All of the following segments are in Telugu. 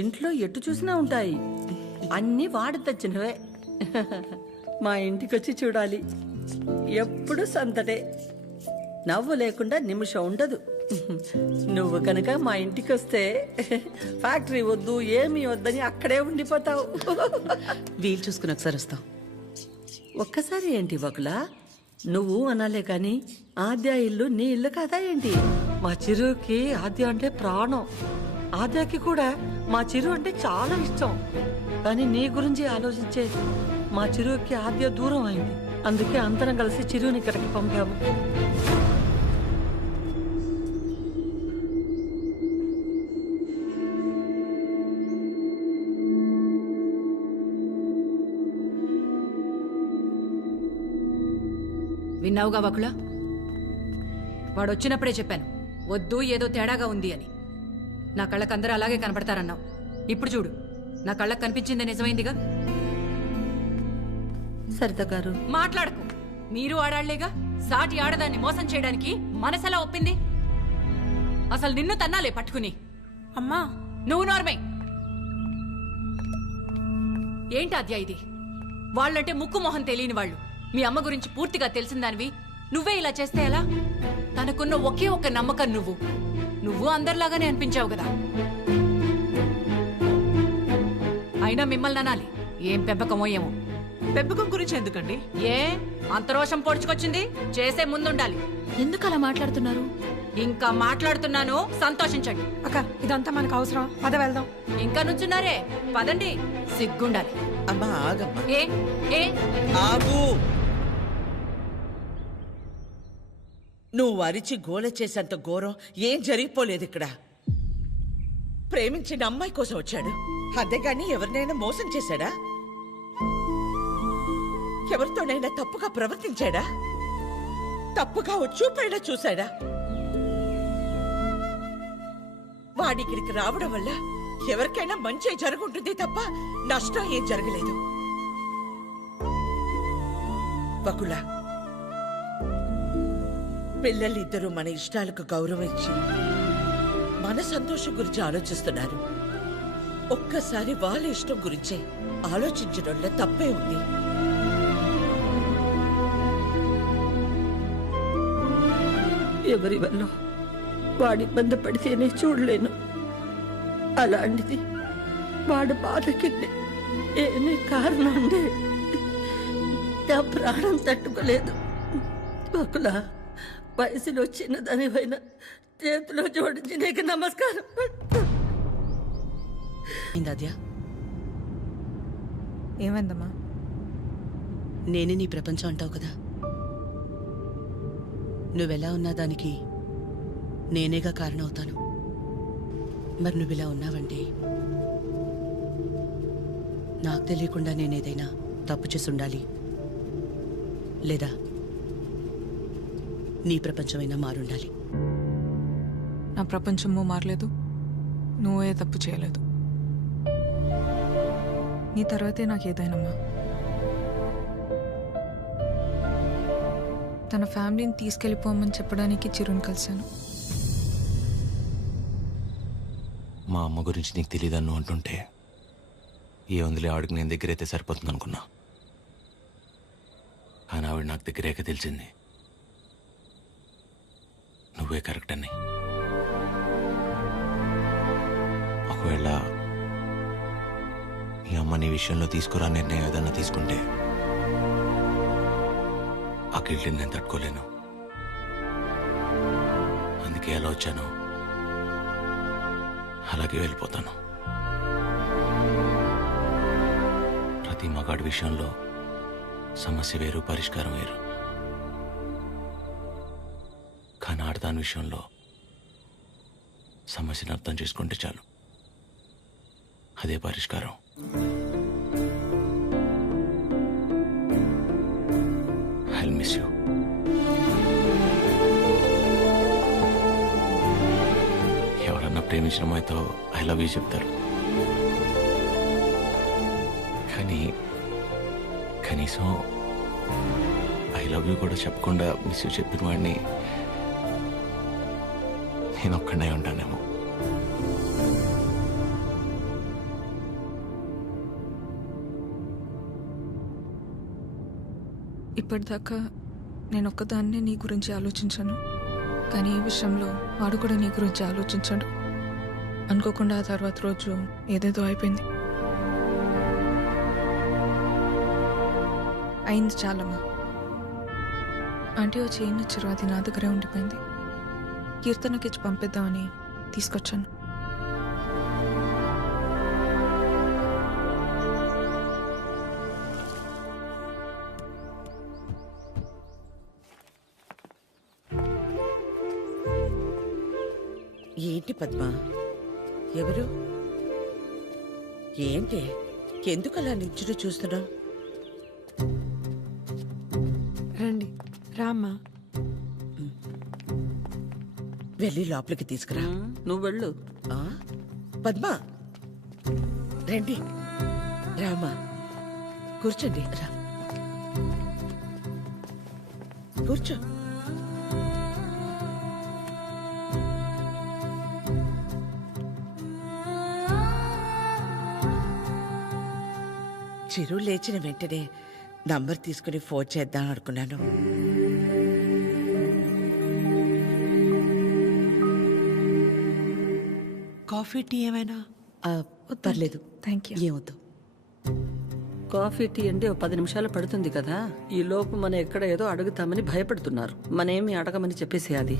ఇంట్లో ఎటు చూసినా ఉంటాయి. అన్నీ వాడి తెచ్చినవే. మా ఇంటికొచ్చి చూడాలి. ఎప్పుడు సంతటే. నవ్వు లేకుండా నిమిషం ఉండదు. నువ్వు కనుక మా ఇంటికి వస్తే ఫ్యాక్టరీ వద్దు ఏమీ వద్దని అక్కడే ఉండిపోతావు. వీలు చూసుకుని ఒకసారి వస్తాం. ఒక్కసారి ఏంటి వకులా, నువ్వు అనాలే కాని ఆద్య ఇల్లు నీ ఇల్లు కదా ఏంటి? మా చిరుకి ఆద్య అంటే ప్రాణం. ఆద్యకి కూడా మా చిరు అంటే చాలా ఇష్టం. కానీ నీ గురించి ఆలోచించే మా చిరుకి ఆద్య దూరం అయింది. అందుకే అందరం కలిసి చిరుని ఇక్కడికి పంపాము. విన్నావుగా వకుల, వాడు వచ్చినప్పుడే చెప్పాను వద్దు, ఏదో తేడాగా ఉంది అని. నా కళ్ళకు అందరూ అలాగే కనపడతారన్నావు. ఇప్పుడు చూడు, నా కళ్ళకు కనిపించింది నిజమైందిగా. సరిత గారు మాట్లాడకు. మీరు ఆడాళ్లేగా. సాటి ఆడదాన్ని మోసం చేయడానికి మనసెలా ఒప్పింది? అసలు నిన్ను తన్నాలే పట్టుకుని. అమ్మా, నువ్వు నార్మే. ఏంటి అద్యా ఇది? వాళ్ళంటే ముక్కు మొహం తెలియని వాళ్ళు. మీ అమ్మ గురించి పూర్తిగా తెలిసిందానివి నువ్వే ఇలా చేస్తే ఎలా? తనకున్న ఒకే ఒక్క నమ్మకం నువ్వు అందరిలాగానే అనిపించావు కదా. అయినా మిమ్మల్ని అనాలి. ఏం పెంపకమో ఏమో. పెంపకం గురించి ఎందుకండి? ఏ అంత రోషం పొడుచుకొచ్చింది? చేసే ముందుండాలి. ఎందుకు అలా మాట్లాడుతున్నారు? ఇంకా మాట్లాడుతున్నాను, సంతోషించండి. అక్క, ఇదంతా మనకు అవసరం. పద వెళ్దాం. ఇంకా నుంచున్నారే, పదండి. సిగ్గుండాలి. అమ్మా ఆగమ్మా. ఏ ఏ ఆగు. నువ్వు అరిచి గోల చేసేంత ఘోరం ఏం జరిగిపోలేదు ఇక్కడ. ప్రేమించిన అమ్మాయి కోసం వచ్చాడు, అంతేగాని ఎవరినైనా మోసం చేశాడా? ఎవరితోనైనా తప్పుగా ప్రవర్తించాడా? తప్పుగా చూపైనా చూశాడా? వాడికిడికి రావడం వల్ల ఎవరికైనా మంచి జరుగుంటుంది తప్ప నష్టం ఏం జరగలేదు. వకుల, పిల్లలిద్దరూ మన ఇష్టాలకు గౌరవం ఇచ్చి మన సంతోషం గురించి ఆలోచిస్తున్నారు. ఒక్కసారి వాళ్ళ ఇష్టం గురించే ఆలోచించడంలో తప్పే ఉంది. ఎవరి వల్ల వాడి ఇబ్బంది పడితేనే చూడలేను. అలాంటిది వాడు బాధకి ఏమీ కారణం ఉండే నా ప్రాణం తట్టుకోలేదు. వకుల, వయసులో చిన్నదానివైనా చేతిలో జోడించి నీకు నమస్కారం. ఏమైందమ్మా? నేనే నీ ప్రపంచం అంటావు కదా. నువ్వెలా ఉన్నా దానికి నేనేగా కారణమవుతాను. మరి నువ్విలా ఉన్నావంటే నాకు తెలియకుండా నేనేదైనా తప్పు చేసి ఉండాలి, లేదా నీ ప్రపంచమైనా మారుండాలి. నా ప్రపంచము మారలేదు, నువ్వే తప్పు చేయలేదు. నీ తర్వాతే నాకు ఏదైనమ్మా. తన ఫ్యామిలీని తీసుకెళ్ళిపోమని చెప్పడానికి చిరుని కలిశాను. మా అమ్మ గురించి నీకు తెలియదన్ను అంటుంటే ఏ వందలే ఆవిడకి నేను దగ్గరైతే సరిపోతుంది అనుకున్నా. కానీ ఆవిడ నాకు దగ్గరేక తెలిసింది నువ్వే కరెక్ట్ అని. ఒకవేళ ఈ అమ్మ నీ విషయంలో తీసుకురా నిర్ణయం ఏదన్నా తీసుకుంటే ఆ గిల్ట్ని నేను తట్టుకోలేను. అందుకే ఎలా వచ్చాను అలాగే వెళ్ళిపోతాను. ప్రతి మగాడి విషయంలో సమస్య వేరు, పరిష్కారం వేరు. కానీ ఆడదాని విషయంలో సమస్యను అర్థం చేసుకుంటే చాలు, అదే పరిష్కారం. I'll miss you. ఎవరన్నా ప్రేమించిన అమ్మాయితో ఐ లవ్ యూ చెప్తారు, కానీ కనీసం ఐ లవ్ యూ కూడా చెప్పకుండా మిస్ యూ చెప్పిన వాడిని నేను ఒక్కడే ఉంటానేమో. ఇప్పటిదాకా నేను ఒక్కదాన్నే నీ గురించి ఆలోచించాను, కానీ ఈ విషయంలో వాడు కూడా నీ గురించి ఆలోచించాడు. అనుకోకుండా ఆ తర్వాత రోజు ఏదేదో అయిపోయింది. అయింది చాలమ్మా. ఆంటీ వచ్చి ఏం నచ్చారు, అది నా దగ్గరే ఉండిపోయింది. కీర్తనకి ఇచ్చి పంపిద్దామని తీసుకొచ్చాను. ఏంటి పద్మ? ఎవరు? ఏంటి? ఎందుకు అలా నిల్చుని చూస్తున్నావు? రండి రామ్మా. వెళ్ళి లోపలికి తీసుకురా. నువ్వు వెళ్ళు. ఆ? పద్మ రండి, రామా కూర్చోండి. రా కూర్చో. చిరు లేచిన వెంటనే నంబర్ తీసుకుని ఫోన్ చేద్దాం అనుకున్నాను. కాఫీ టీ ఏమైనా? పర్లేదు, థ్యాంక్ యూ. ఏమవుతావు. కాఫీ టీ అంటే 10 నిమిషాలు పడుతుంది కదా. ఈ లోపు మనం ఎక్కడ ఏదో అడుగుతామని భయపడుతున్నారు. మనేమి అడగమని చెప్పేసి అది.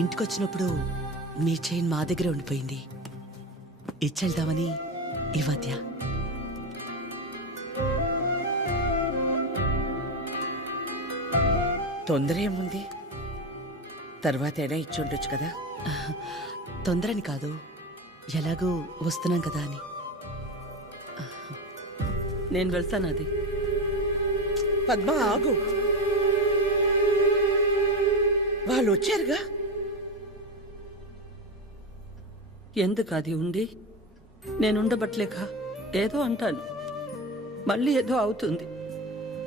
ఇంటికొచ్చినప్పుడు మీ చైన్ మా దగ్గరే ఉండిపోయింది, ఇచ్చెళ్దామని ఈ మధ్య. తొందర ఏముంది, తర్వాతైనా ఇచ్చుండొచ్చు కదా. తొందరని కాదు, ఎలాగూ వస్తున్నాం కదా అని. నేను వెళ్తాను అది. పద్మ ఆగు, వాళ్ళు వచ్చారుగా. ఎందుకు అది ఉండి నేనుండబట్లేక ఏదో అంటాను, మళ్ళీ ఏదో అవుతుంది.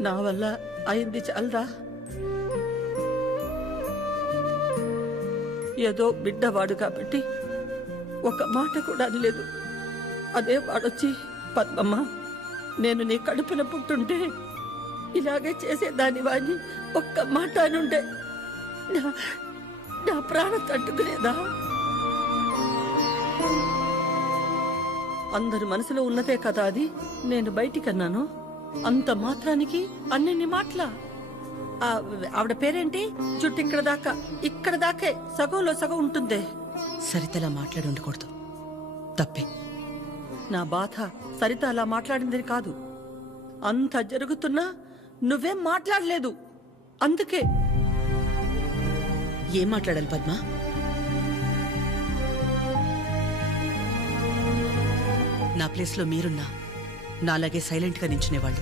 నా వల్ల అయింది చాలదా? ఏదో బిడ్డవాడు కాబట్టి ఒక మాట కూడా అనలేదు. అదే వాడొచ్చి పద్మమ్మ, నేను నీ కడుపున పుట్టుంటే ఇలాగే చేసేదాని వాడిని ఒక్క మాట అనుండే నా ప్రాణం తట్టుకునేదా? అందరి మనసులో ఉన్నదే కదా అది. నేను బయటికన్నాను, అంత మాత్రానికి అన్ని మాటలా? ఆవిడ పేరేంటి? జుట్టు ఇక్కడ దాకే సగంలో సగం ఉంటుందే. సరితలా మాట్లాడి ఉండకూడదు, తప్పే. నా బాధ సరిత అలా మాట్లాడిందని కాదు, అంత జరుగుతున్నా నువ్వేం మాట్లాడలేదు, అందుకే. ఏం మాట్లాడాలి పద్మ? నా ప్లేస్లో మీరున్నా నాలాగే సైలెంట్గా నించునేవాళ్ళు.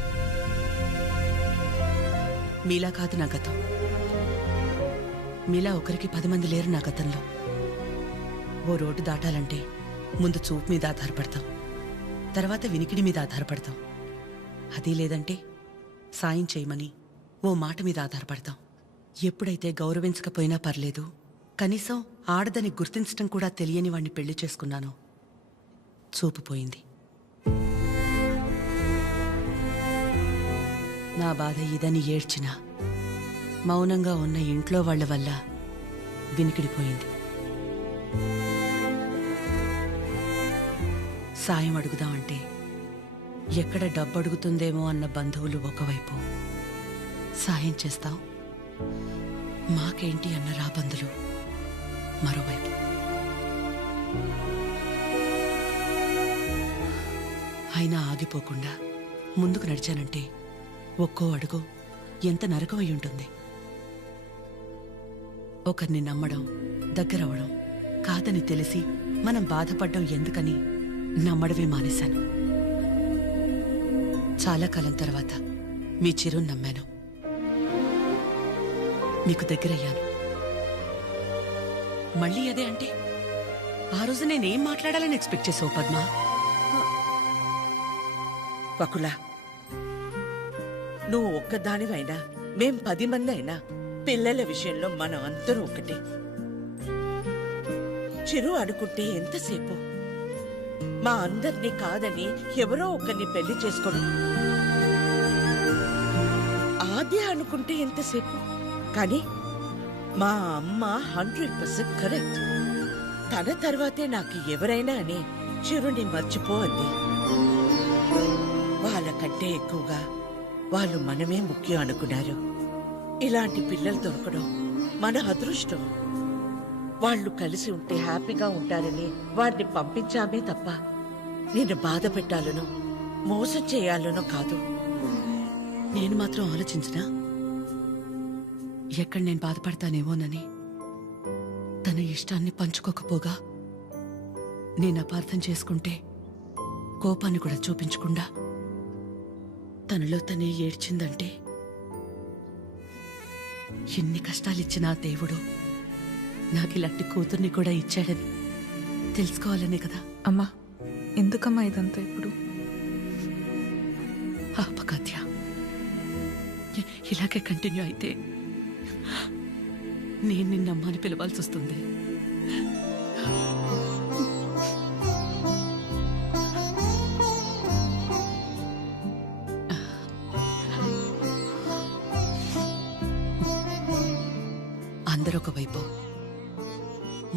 మీలా కాదు నా గతం. మీలా ఒకరికి 10 మంది లేరు నా గతంలో. ఓ రోడ్డు దాటాలంటే ముందు చూపు మీద ఆధారపడతాం, తర్వాత వినికిడి మీద ఆధారపడతాం. అది లేదంటే సాయం చేయమని ఓ మాట మీద ఆధారపడతాం. ఎప్పుడైతే గౌరవించకపోయినా పర్లేదు, కనీసం ఆడదని గుర్తించడం కూడా తెలియని వాణ్ణి పెళ్లి చేసుకున్నానో చూపు పోయింది. నా బాధ ఇదని ఏడ్చినా మౌనంగా ఉన్న ఇంట్లో వాళ్ల వల్ల వినికిడిపోయింది. సాయం అడుగుదామంటే ఎక్కడ డబ్బు అడుగుతుందేమో అన్న బంధువులు ఒకవైపు, సాయం చేస్తాం మాకేంటి అన్న రాబందులు మరోవైపు. అయినా ఆగిపోకుండా ముందుకు నడిచానంటే ఒక్కో అడుగు ఎంత నరకమై ఉంటుంది. ఒకరిని నమ్మడం, దగ్గరవడం కాదని తెలిసి మనం బాధపడ్డం ఎందుకని నమ్మడమే మానేశాను. చాలా కాలం తర్వాత మీ చిరుని నమ్మాను, మీకు దగ్గరయ్యాను. మళ్ళీ అదే అంటే ఆ రోజు నేనేం మాట్లాడాలని ఎక్స్పెక్ట్ చేసావు పద్మ? వకుల, నువ్వు ఒక్కదానివైనా మేం 10 మంది అయినా పిల్లల విషయంలో మనం అందరూ ఒకటే. చిరు అనుకుంటే ఎంతసేపు? మా అందరినీ కాదని ఎవరో ఒకరిని పెళ్లి చేసుకోవడం. ఆద్య అనుకుంటే ఎంతసేపు? కానీ మా అమ్మ 100% కరెక్ట్. తన తర్వాతే నాకు ఎవరైనా అని చిరుని మర్చిపో అంది. వాళ్ళకంటే ఎక్కువగా వాళ్ళు మనమే ముఖ్యం అనుకున్నారు. ఇలాంటి పిల్లలు దొరకడం మన అదృష్టం. వాళ్ళు కలిసి ఉంటే హ్యాపీగా ఉంటారని వాడిని పంపించామే తప్ప నిన్ను బాధ పెట్టాలనో మోసం చేయాలనో కాదు. నేను మాత్రం ఆలోచించనా ఎక్కడ నేను బాధపడతానేమోనని? తన ఇష్టాన్ని పంచుకోకపోగా నేను అపార్థం చేసుకుంటే కోపాన్ని కూడా చూపించకుండా తనలో తనే ఏడ్చిందంటే ఎన్ని కష్టాలిచ్చినా దేవుడు నాకు ఇలాంటి కూతుర్ని కూడా ఇచ్చాడని తెలుసుకోవాలనే కదా. అమ్మా ఎందుకమ్మా ఇదంతా ఇప్పుడు? ఆపకాత్య, ఇలాగే కంటిన్యూ అయితే నేను నిన్నమ్మని పిలవాల్సి వస్తుంది. అందరూ ఒకవైపు,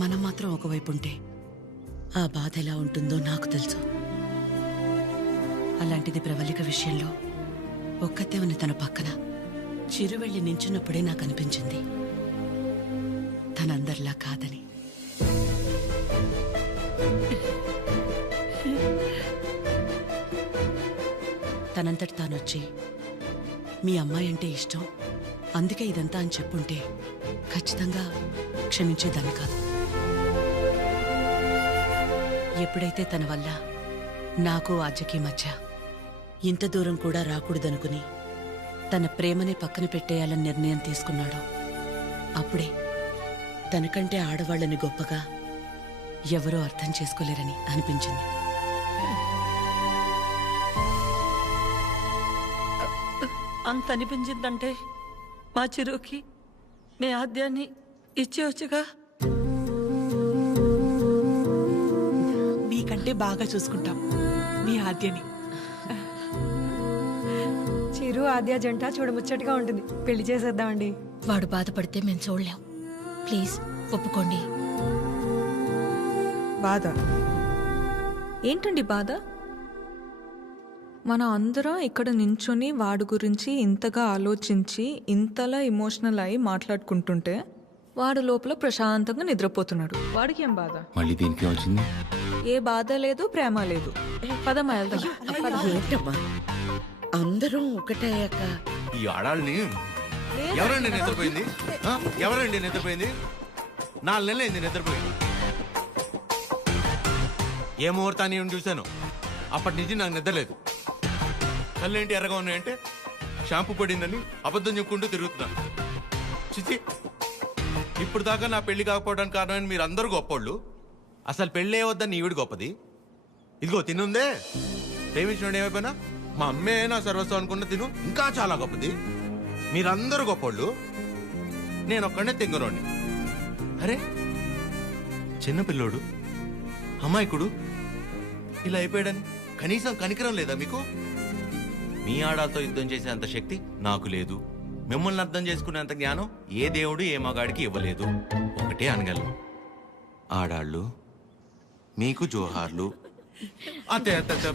మనం మాత్రం ఒకవైపు ఉంటే ఆ బాధ ఎలా ఉంటుందో నాకు తెలుసు. అలాంటిది ప్రవళిక విషయంలో ఒక్కతే ఉన్న తన పక్కన చిరు వెళ్ళి నించున్నప్పుడే నాకు అనిపించింది తనందరిలా కాదని. తనంతటి తానొచ్చి మీ అమ్మాయి అంటే ఇష్టం అందుకే ఇదంతా అని చెప్పుంటే ఖచ్చితంగా క్షమించేదాన్ని కాదు. ఎప్పుడైతే తన వల్ల నాకు ఆద్యకి మధ్య ఇంత దూరం కూడా రాకూడదనుకుని తన ప్రేమని పక్కన పెట్టేయాలని నిర్ణయం తీసుకున్నాడో అప్పుడే తనకంటే ఆడవాళ్ళని గొప్పగా ఎవరూ అర్థం చేసుకోలేరని అనిపించింది. అంత అనిపించిందంటే మా చిరుకి మీ ఆద్యాన్ని ఇచ్చేవచ్చుగా. మీకంటే బాగా చూసుకుంటాం మీ ఆద్యని. చిరు ఆద్య జంట చూడముచ్చటగా ఉంటుంది. పెళ్లి చేసేద్దామండి. వాడు బాధపడితే మేము చూడలేం. ప్లీజ్ ఒప్పుకోండి. బాధ ఏంటండి బాధ? మన అందరం ఇక్కడ నించుని వాడి గురించి ఇంతగా ఆలోచించి ఇంతలా ఎమోషనల్ అయి మాట్లాడుకుంటుంటే వాడు లోపల ప్రశాంతంగా నిద్రపోతున్నాడు. వాడికి ఏం బాధ? మళ్ళీ దీనికి వచ్చింది. ఏ బాధ లేదు, ప్రేమ లేదు. పదమ్మా వెళ్దాం. ఏంటమ్మా అందరం ఒకటయ్యాక ఈ ఆడాళ్ళని ఎవరండి నిద్రపోయింది? ఎవరండి నిద్రపోయింది? 4 నెలలైంది నిద్రపోయింది. ఏ ముహూర్తాన్ని చూశాను అప్పటి నుంచి నాకు నిద్రలేదు. కళ్ళేంటి ఎర్రగా ఉన్నాయంటే షాంపూ పడిందని అబద్ధం చెప్పుకుంటూ తిరుగుతున్నాను. చిచి, ఇప్పుడు దాకా నా పెళ్లి కాకపోవడానికి కారణమైన మీరు అందరూ గొప్పోళ్ళు. అసలు పెళ్ళే వద్దని ఈవిడ గొప్పది. ఇదిగో తినుందే, ప్రేమించినోడు ఏమైపోయినా మా అమ్మే నా సర్వస్వం అనుకున్న తిను ఇంకా చాలా గొప్పది. మీరందరూ గొప్పోళ్ళు, నేను ఒక్కడే తెంగరోడిని. అరే చిన్నపిల్లోడు అమాయకుడు ఇలా అయిపోయాడని కనీసం కనికరం లేదా మీకు? మీ ఆడాలతో యుద్ధం చేసేంత శక్తి నాకు లేదు. మిమ్మల్ని అర్థం చేసుకునేంత జ్ఞానం ఏ దేవుడు ఏ మగాడికి ఇవ్వలేదు. ఒకటే అనగలను, ఆడాళ్ళు మీకు జోహార్లు. అతే హ్యాపీగా